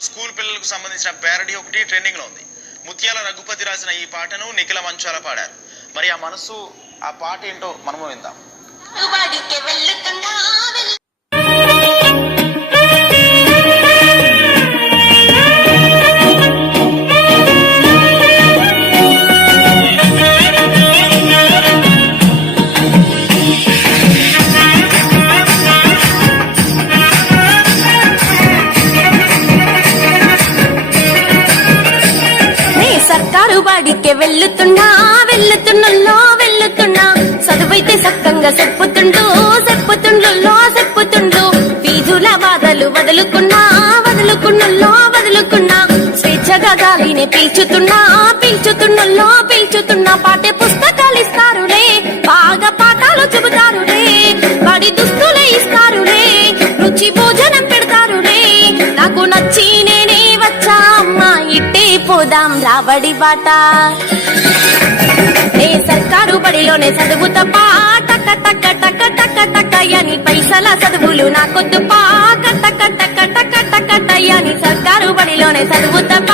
School పిల్లలకు సంబంధించిన parody ఒకటి ట్రెండింగ్ లో ఉంది. ముత్యాల రఘుపతి రాసిన ఈ పాటను నిఖిల మంచాల పాడారు. మరి ఆ మనసు ఆ పాట ఏంటో మనము విందాం. సర్కారు బాడికే వెళ్తున్నా చదువైతే సక్కంగా చెప్పుతుండు ఫీజుల బాధలు వదులుకున్నా స్వేచ్ఛగా గాలిని పీల్చుతున్నా పాఠ్య పుస్తకాలు ఇస్తారులే, బాగా పాఠాలు చెబుతారులే, బడి దుస్తులే ఇస్తారులే, రుచి భోజనం పెడతారులే. నాకు నచ్చి నేనే వచ్చా అమ్మా, ఇట్టే పోదాం రాబడి బాట. ఏ సర్కారు బడిలోనే చదువు తప్ప టక టక టక టక టక అని పైసల చదువులు నాకొద్దు పా, టక టక టక టక టక అని సర్కారు బడిలోనే చదువు తప్ప